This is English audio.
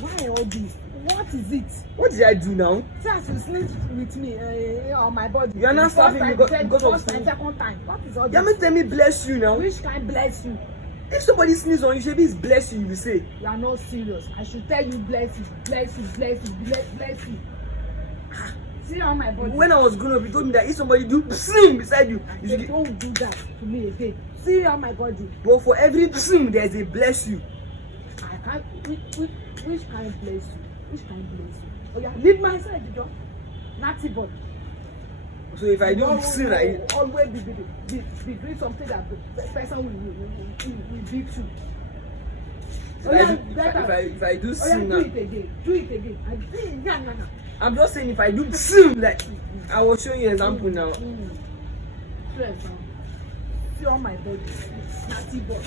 Why all this? What is it? What did I do now? Since you sleep with me on my body. You are not slapping me because of first time, second time. What is all this? You haven't tell me bless you now. Which kind bless you? If somebody sneeze on you, should be bless you, you will say. You are not serious. I should tell you bless you, bless you, bless you, bless you. See on my body. When I was growing up, you told me that if somebody do beside you, you should don't do that to me again. See on my body. But for every there's a bless you. I can't. Which kind bless you? Which kind bless you? Oh yeah, leave my side, you don't. Naughty boy. So if I do like always be doing something that the person will beat you. If I do sin now, do it again. I'm just saying if I do like I will show you example now. See on my body, naughty boy.